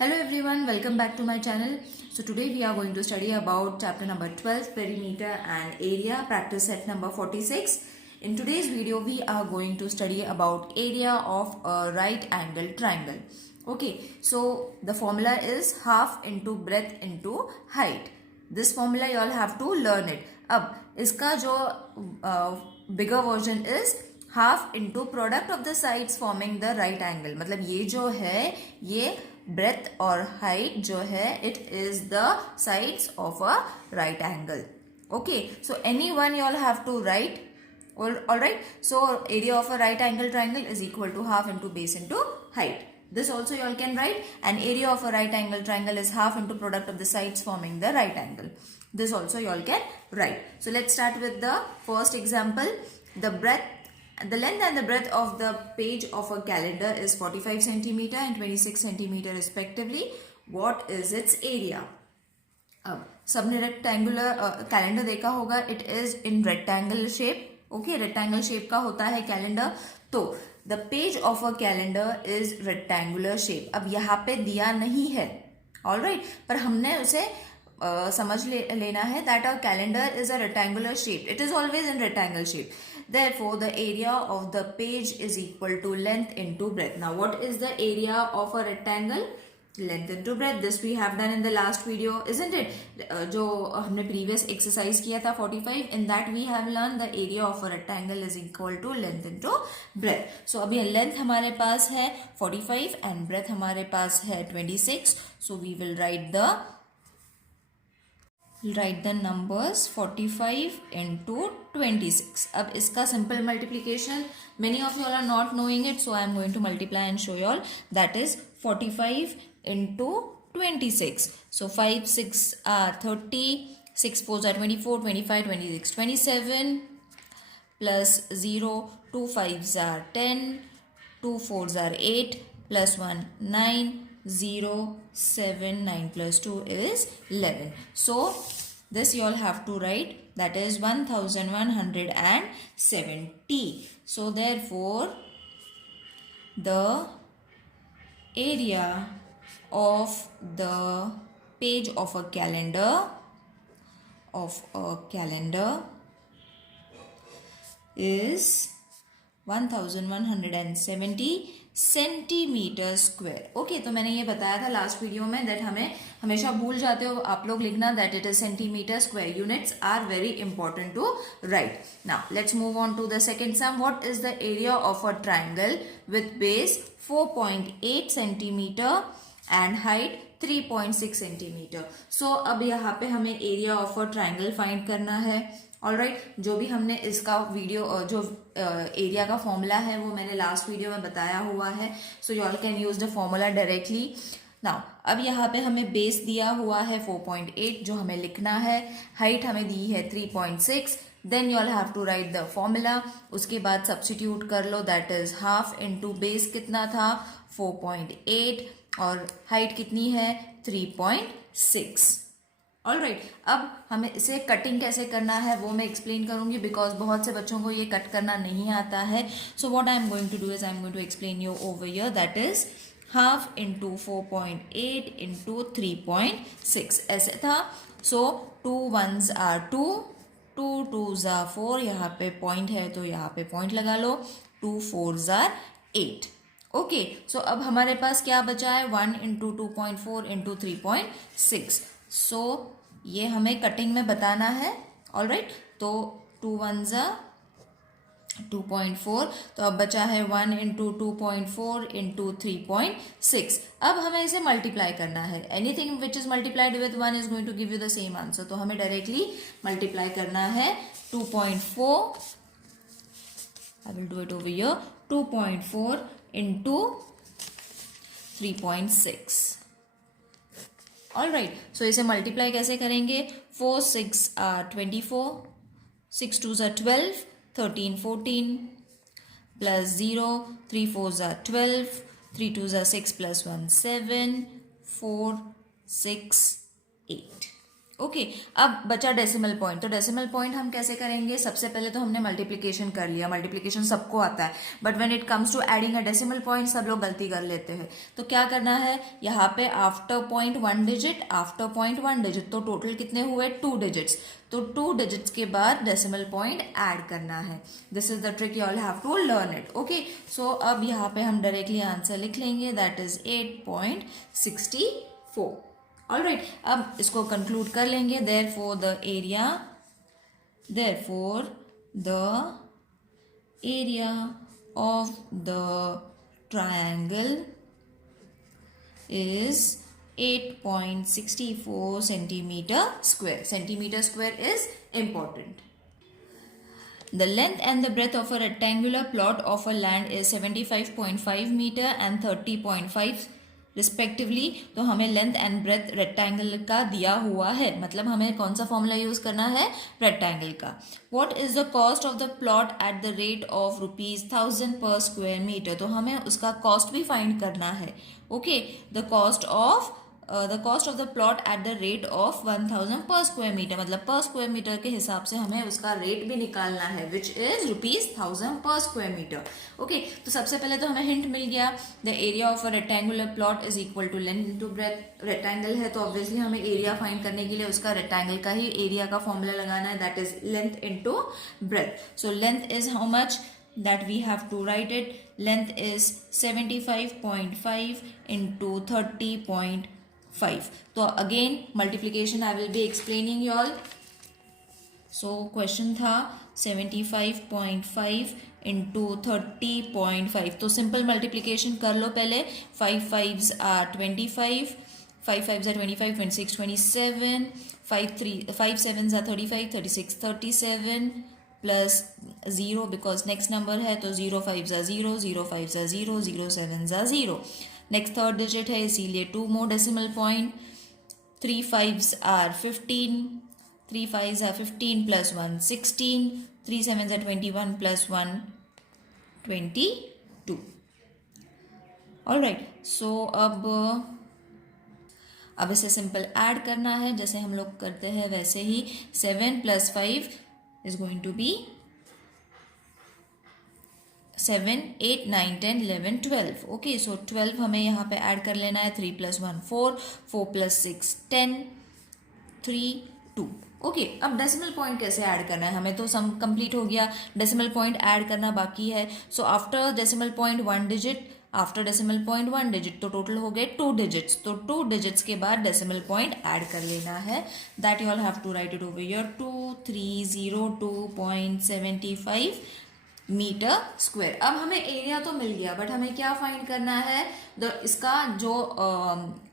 Hello everyone, welcome back to my channel. So today we are going to study about chapter number 12, perimeter and area, practice set number 46. In today's video we are going to study about area of a right angle triangle. Okay, so the formula is half into breadth into height. This formula you all have to learn it. अब इसका जो bigger version is half into product of the sides forming the right angle. मतलब ये जो है ये breath और height जो है it is the sides of a right angle. Okay, so any one you all have to write. All right, so area of a right angle triangle is equal to half into base into height. This also you all can write, and area of a right angle triangle is half into product of the sides forming the right angle. This also you all can write. So let's start with the first example. The length and the breadth of the page of a calendar is 45 centimeter and 26 centimeter respectively. What is its area? अब सबने rectangular calendar देखा होगा. It is in rectangle shape. Okay, rectangle shape का होता है calendar. तो the page of a calendar is rectangular shape. अब यहाँ पे दिया नहीं है, ऑलराइट, पर हमने उसे समझ लेना है that a calendar is a rectangular shape. It is always in rectangle shape. Therefore, the area of the page is equal to length into breadth. Now, what is the area of a rectangle? Length into breadth. This we have done in the last video, isn't it? जो हमने previous exercise किया था 45. In that we have learned the area of a rectangle is equal to length into breadth. So अभी length हमारे पास है 45 and breadth हमारे पास है 26. So we will write the numbers 45 into 26. अब इसका simple multiplication, many of you all are not knowing it, so I am going to multiply and show you all. That is 45 into 26. So 5 6 are 30, 6 4s are 24, 25 26 27 plus 0, 2 5s are 10, 2 4s are 8 plus 1 9, 0 7 9 plus 2 is 11. So this you all have to write, that is 1170. So therefore the area of the page of a calendar is 1170 centimetre square. Okay, तो मैंने ये बताया था last video में that हमें हमेशा भूल जाते हो आप लोग लिखना that it is centimetre square. Units are very important to write. Now let's move on to the second sum. What is the area of a triangle with base 4.8 centimetre and height 3.6 centimetre. So अब यहाँ पे हमें area of a triangle find करना है. Alright, जो भी हमने इसका वीडियो जो एरिया का फॉर्मूला है वो मैंने लास्ट वीडियो में बताया हुआ है. So you all can use the formula directly. Now अब यहाँ पे हमें बेस दिया हुआ है 4.8 जो हमें लिखना है. हाइट हमें दी है 3.6. Then you all have to write the formula. उसके बाद सब्सटीट्यूट कर लो, that is half into base कितना था 4.8 और हाइट कितनी है 3.6. ऑलराइट, अब हमें इसे कटिंग कैसे करना है वो मैं एक्सप्लेन करूंगी बिकॉज बहुत से बच्चों को ये कट करना नहीं आता है. So what I am going to do is I am going to explain you over here. That is half into 4.8 into 3.6 ऐसे था. सो 2 1s are 2, 2 2s are 4. यहाँ पे पॉइंट है तो यहाँ पे पॉइंट लगा लो. 2 4s are 8. ओके, सो अब हमारे पास क्या बचा है 1 इंटू 2.4 इंटू 3.6. सो ये हमें कटिंग में बताना है. ऑलराइट, तो 2 1s are 2.4. तो अब बचा है 1 इंटू 2.4 इंटू 3.6. अब हमें इसे मल्टीप्लाई करना है. Anything which is multiplied with 1 is going to give you the same answer. तो हमें डायरेक्टली मल्टीप्लाई करना है 2.4. I will do it over here. 2.4 into 3.6. Alright, so इसे मल्टीप्लाई कैसे करेंगे. 4 6 are 24, 6 2s are 12, 13 14 plus 0, 3 4s are 12, 3 2s are 6 plus 1 7, 4 6 8. Okay अब बचा decimal point. तो डेसिमल पॉइंट हम कैसे करेंगे? सबसे पहले तो हमने मल्टीप्लिकेशन कर लिया, मल्टीप्लिकेशन सबको आता है, but when it comes to adding a decimal point सब लोग गलती कर लेते हैं। तो क्या करना है, यहाँ पे after point 1 digit, after point 1 digit, तो टोटल कितने हुए? 2 डिजिट्स। तो 2 डिजिट्स के बाद डेसिमल पॉइंट ऐड करना है। This is the trick, you all have to learn it. Okay so अब यहाँ पे हम डायरेक्टली आंसर लिख लेंगे, दैट इज 8.64। ऑलराइट, अब इसको कंक्लूड कर लेंगे। Therefore the area of the triangle is 8.64 centimeter square. Centimeter square is important. The length and the breadth of a rectangular plot of a land is 75.5 meter and 30.5 respectively. तो हमें length and breadth rectangle का दिया हुआ है, मतलब हमें कौन सा फॉर्मूला यूज करना है? रेक्टेंगल का। What is the cost of the plot at the rate of ₹1000 पर स्क्वायर मीटर? तो हमें उसका कॉस्ट भी फाइंड करना है। Okay, the cost of the plot at the rate of 1000 पर स्क्वायर मीटर, मतलब पर स्क्वायर मीटर के हिसाब से हमें उसका रेट भी निकालना है, विच इज ₹1000 पर स्क्वायर मीटर। ओके, तो सबसे पहले तो हमें हिंट मिल गया, the area of a rectangular plot is equal to length into breadth. Rectangle है तो ऑब्वियसली हमें एरिया फाइंड करने के लिए उसका रेक्टेंगल का ही एरिया का फॉर्मूला लगाना है, that is length into breath. So length is how much? that we have to write it. Length is 75.5 into 30.5. So again multiplication I will be explaining you all. So question था 75.5 into 30.5. तो simple multiplication कर लो पहले। 5 5s are 25, 5 5s are 25, 26 27, 5 7s are 35, 36 37 plus 0 because next number है, तो 0 5s are 0, 0 5s are 0, 0 7s are 0। Next third digit है इसीलिए 2 मोर decimal point. 3 5s are 15, 3 5s are 15 plus 1 16, 3 7s are 21 plus 1 22। Alright, सो अब इसे simple add करना है जैसे हम लोग करते हैं वैसे ही। 7 plus 5 is going to be 7 8 9 10 11 12। Okay, सो 12 हमें यहाँ पे ऐड कर लेना है। 3 plus 1 4, 4 plus 6 10, 3 2। ओके, अब डेसिमल पॉइंट कैसे ऐड करना है? हमें तो सम कंप्लीट हो गया, डेसिमल पॉइंट ऐड करना बाकी है। So after decimal point 1 digit, after decimal point 1 digit, तो टोटल हो गए 2 डिजिट्स। तो 2 डिजिट्स के बाद डेसिमल पॉइंट ऐड कर लेना है, that you all have to write it over your 2302.75 metre square. अब हमें एरिया तो मिल गया, बट हमें क्या फाइंड करना है? इसका जो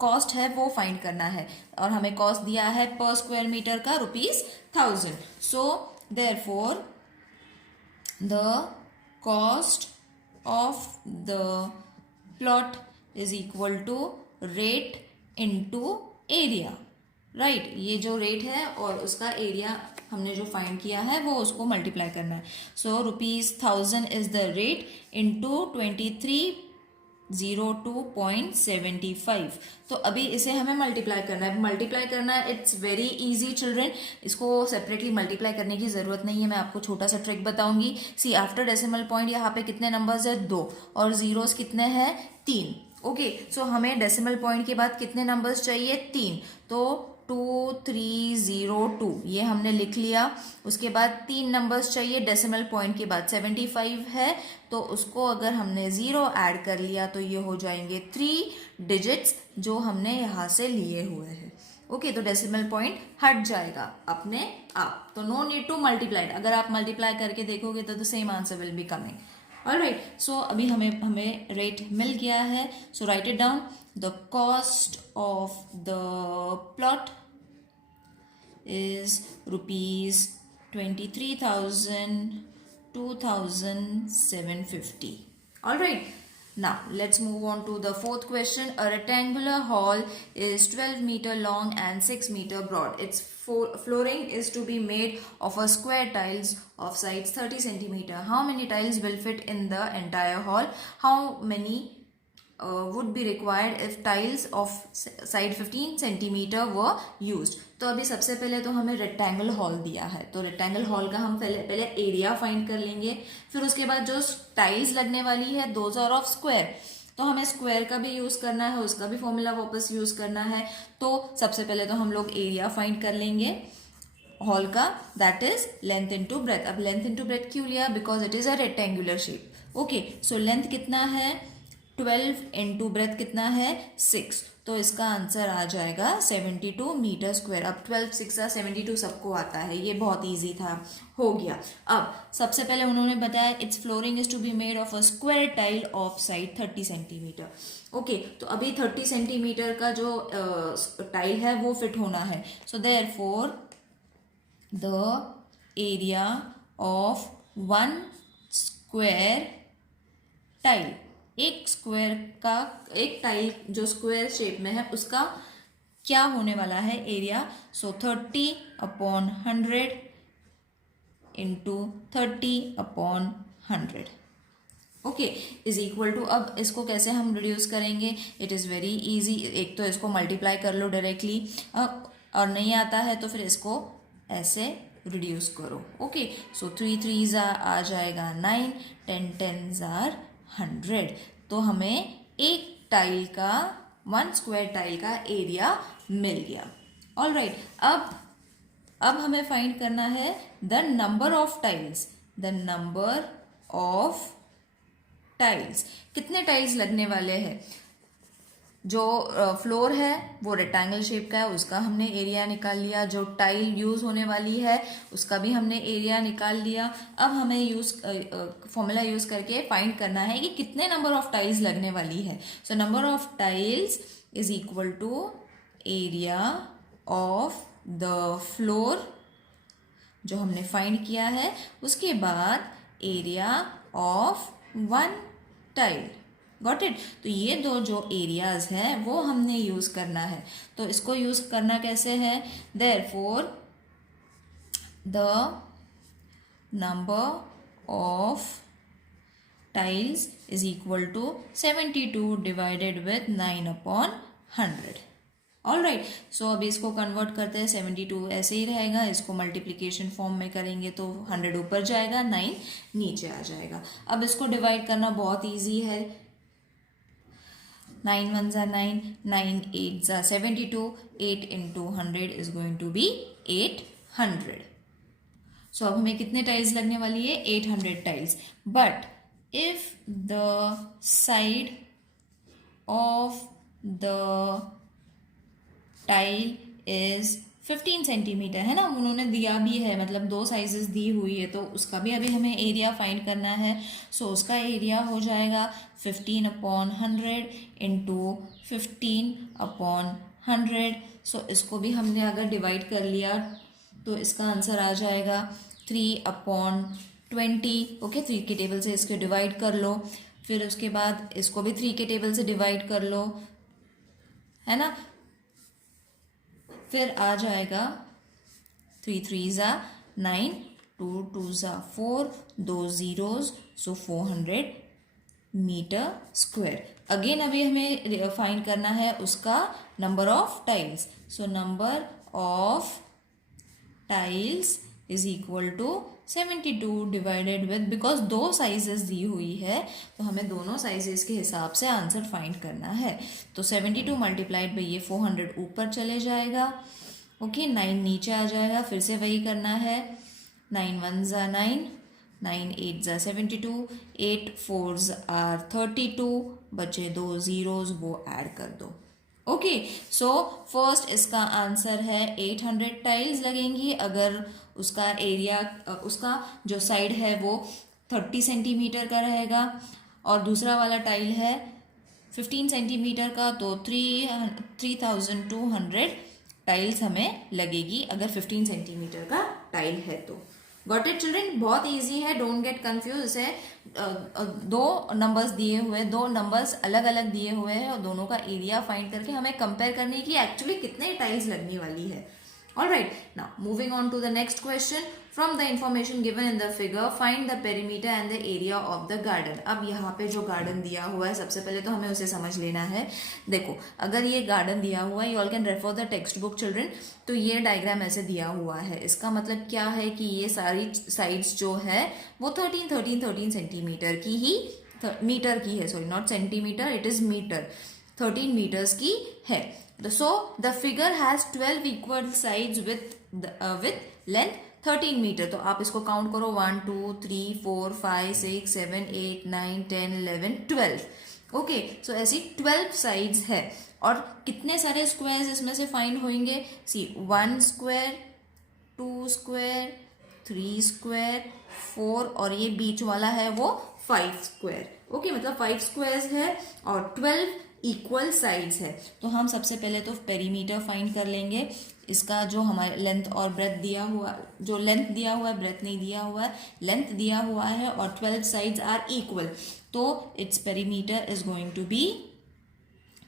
कॉस्ट है वो फाइंड करना है, और हमें कॉस्ट दिया है पर स्क्वायर मीटर का ₹1000। So therefore the cost of the plot is equal to rate into area. Right, ये जो रेट है और उसका एरिया हमने जो फाइंड किया है वो उसको मल्टीप्लाई करना है। सो ₹1000 इज द रेट इंटू 2302.75। तो अभी इसे हमें मल्टीप्लाई करना है। मल्टीप्लाई करना है, इट्स वेरी इजी चिल्ड्रन, इसको सेपरेटली मल्टीप्लाई करने की जरूरत नहीं है। मैं आपको छोटा सा ट्रिक बताऊंगी। सी, आफ्टर डेसिमल पॉइंट यहाँ पे कितने नंबर्स है? 2, और जीरोस कितने हैं? 3। ओके, सो हमें डेसिमल पॉइंट के बाद कितने नंबर्स चाहिए? 3। तो 2302 ये हमने लिख लिया। उसके बाद 3 नंबर्स चाहिए डेसिमल पॉइंट के बाद। 75 है तो उसको अगर हमने 0 ऐड कर लिया तो ये हो जाएंगे 3 डिजिट्स जो हमने यहाँ से लिए हुए हैं। ओके, तो डेसिमल पॉइंट हट जाएगा अपने आप, तो नो नीड टू मल्टीप्लाई। अगर आप मल्टीप्लाई करके देखोगे तो the same answer will be coming. Alright, so अभी हमें रेट मिल गया है। So write it down, the cost of the plot is ₹23,000 2,750. All right, now let's move on to the fourth question. A rectangular hall is 12 meter long and 6 meter broad. Its flooring is to be made of a square tiles of size 30 centimeter. How many tiles will fit in the entire hall? How many would be required if tiles of side 15 centimeter were used. तो अभी सबसे पहले तो हमें rectangle hall दिया है, तो rectangle hall का हम पहले एरिया फाइंड कर लेंगे, फिर उसके बाद जो टाइल्स लगने वाली है दोज आर ऑफ स्क्वायर, तो हमें स्क्वायर का भी यूज करना है, उसका भी फॉर्मूला वापस यूज करना है। तो सबसे पहले तो हम लोग एरिया फाइंड कर लेंगे हॉल का, that is length into breath. अब लेंथ इनटू ब्रेथ क्यों लिया? Because it is a rectangular shape. Okay, so length कितना है 12 इंटू ब्रेथ कितना है 6, तो इसका आंसर आ जाएगा 72 मीटर स्क्वायर। अब 12 6 72 सबको आता है, ये बहुत इजी था, हो गया। अब सबसे पहले उन्होंने बताया its flooring is to be made of a square tile of side 30 centimetre. Okay, तो अभी 30 सेंटीमीटर का जो टाइल है वो फिट होना है। सो therefore the area of 1 square tile, एक स्क्वायर का एक टाइल जो स्क्वायर शेप में है उसका क्या होने वाला है area? So 30/100 into 30/100 okay is equal to, अब इसको कैसे हम रिड्यूस करेंगे? It is very easy. एक तो इसको मल्टीप्लाई कर लो डायरेक्टली, और नहीं आता है तो फिर इसको ऐसे रिड्यूस करो। ओके, सो 3 3s आ जाएगा 9, 10 10s आर 100, तो हमें एक टाइल का 1 स्क्वायर टाइल का एरिया मिल गया। ऑल राइट, अब हमें फाइंड करना है the number of tiles, the number of tiles, कितने टाइल्स लगने वाले हैं। जो फ्लोर है वो रेक्टेंगल शेप का है, उसका हमने एरिया निकाल लिया। जो टाइल यूज होने वाली है उसका भी हमने एरिया निकाल लिया। अब हमें फॉर्मूला यूज करके फाइंड करना है कि कितने नंबर ऑफ टाइल्स लगने वाली है। So number of tiles is equal to area of the floor जो हमने फाइंड किया है, उसके बाद area of 1 tile. Got it? तो ये दो जो एरियाज हैं वो हमने यूज करना है। तो इसको यूज करना कैसे है? Therefore the number of tiles is equal to 72 divided with 9/100। All right, so अभी इसको कन्वर्ट करते हैं। 72 ऐसे ही रहेगा, इसको मल्टीप्लिकेशन फॉर्म में करेंगे तो 100 ऊपर जाएगा, 9 नीचे आ जाएगा। अब इसको डिवाइड करना बहुत ईजी है। 9 1s are 9, 9 8s are 72, 8 into 100 is going to be 800. So अब हमें कितने टाइल्स लगने वाली है? 800 tiles. But if the side of the tile is 15 centimetre, है ना, उन्होंने दिया भी है, मतलब 2 साइजेस दी हुई है, तो उसका भी अभी हमें एरिया फाइंड करना है। सो उसका एरिया हो जाएगा 15/100 इंटू 15/100। सो इसको भी हमने अगर डिवाइड कर लिया तो इसका आंसर आ जाएगा 3/20। ओके, 3 के टेबल से इसको डिवाइड कर लो, फिर उसके बाद इसको भी 3 के टेबल से डिवाइड कर लो, है ना। फिर आ जाएगा 3 3s are 9, 2 2s are 4, 2 zeros, so 400 metre square. Again अभी हमें फाइंड करना है उसका number of tiles. So number of tiles is equal to 72 divided with, because 2 sizes दी हुई है तो हमें दोनों साइजेस के हिसाब से आंसर फाइंड करना है। तो 72 मल्टीप्लाइड बाई ये 400 ऊपर चले जाएगा। ओके, 9 नीचे आ जाएगा, फिर से वही करना है। 9 1s are 9, 9 8s are 72, 8 4s are 32, बचे 2 zeros, वो ऐड कर दो। ओके, सो फर्स्ट इसका आंसर है 800 टाइल्स लगेंगी अगर उसका एरिया, उसका जो साइड है वो 30 सेंटीमीटर का रहेगा, और दूसरा वाला टाइल है 15 सेंटीमीटर का, तो 3200 टाइल्स हमें लगेगी अगर 15 सेंटीमीटर का टाइल है तो। Got it children? बहुत इजी है, डोंट गेट कंफ्यूज। इसे 2 नंबर्स दिए हुए, 2 नंबर्स अलग अलग दिए हुए हैं और दोनों का एरिया फाइंड करके हमें कंपेयर करनी है कि एक्चुअली कितने टाइल्स लगने वाली है। All right, now moving on to the next question. From the information given in the figure, find the perimeter and the area of the garden. अब यहाँ पे जो garden दिया हुआ है, सबसे पहले तो हमें उसे समझ लेना है. देखो, अगर ये garden दिया हुआ है, you all can refer the textbook children. तो ये डायग्राम ऐसे दिया हुआ है. इसका मतलब क्या है कि ये सारी साइड्स जो है वो 13 सेंटीमीटर की ही मीटर की है. Sorry, not centimetre, it is metre. 13 metres की है. So the figure has 12 equal sides with length 13 metre. तो आप इसको काउंट करो 1 2 3 4 5 6 7 8 9 10 11 12. ओके, सो ऐसी 12 साइड्स है. और कितने सारे स्क्वायर्स इसमें से फाइंड होंगे? सी 1 स्क्वायर, 2 स्क्वायर, 3 स्क्वायर, 4 और ये बीच वाला है वो 5 स्क्वायर. ओके, मतलब 5 स्क्वायर्स है और 12 इक्वल साइड्स है. तो हम सबसे पहले तो पेरीमीटर फाइंड कर लेंगे. इसका जो हमारे लेंथ और ब्रेथ दिया हुआ, जो लेंथ दिया हुआ है, ब्रेथ नहीं दिया हुआ है, लेंथ दिया हुआ है और 12 साइड्स आर इक्वल. तो its perimeter is going to be,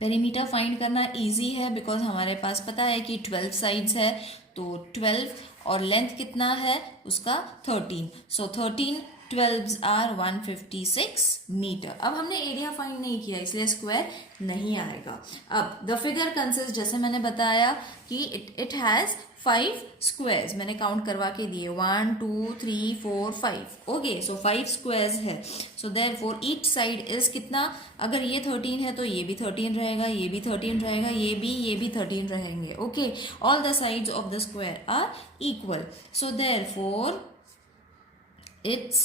perimeter find करना इजी है बिकॉज हमारे पास पता है कि 12 साइड्स है. तो 12 और लेंथ कितना है उसका 13. सो 13 12s आर 156 मीटर. अब हमने एरिया फाइंड नहीं किया इसलिए स्क्वायर नहीं आएगा. अब द फिगर कंसिस्ट, जैसे मैंने बताया कि इट हैज 5 स्क्वायर्स. मैंने काउंट करवा के दिए 1 2 3 4 5. ओके, सो 5 स्क्वायर्स है. So therefore each side is कितना? अगर ये 13 है तो ये भी 13 रहेगा, ये भी 13 रहेगा, ये भी 13 रहेंगे. Okay, all the sides of the square are equal. So therefore its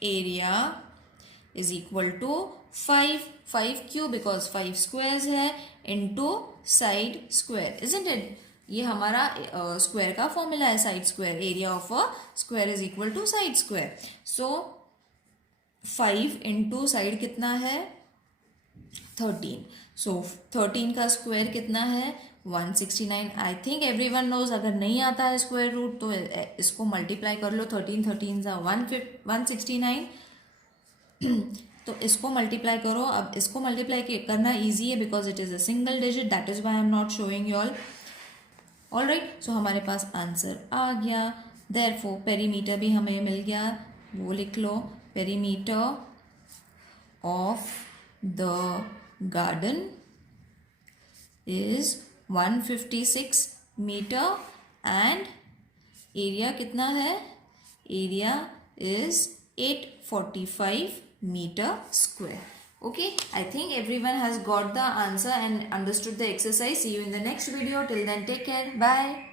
area is equal to 5 क्यों? because 5 squares है into side square, isn't it? ये हमारा स्क्वायर का फॉर्मूला है, side square. Area of a square is equal to side square. So 5 into side कितना है? 13. सो 13 का square कितना है? 169. I think everyone knows. अगर नहीं आता है स्क्वायर रूट तो इसको मल्टीप्लाई कर लो. 13 सा 169. तो इसको मल्टीप्लाई करो. अब इसको मल्टीप्लाई करना इजी है because it is a single digit. That is why I am not showing you all right. So हमारे पास आंसर आ गया. देयरफॉर पेरीमीटर भी हमें मिल गया, वो लिख लो. Perimeter of the garden is 156 metre and area कितना है? Area is 845 meter square. Okay, I think everyone has got the answer and understood the exercise. See you in the next video. Till then, take care. Bye.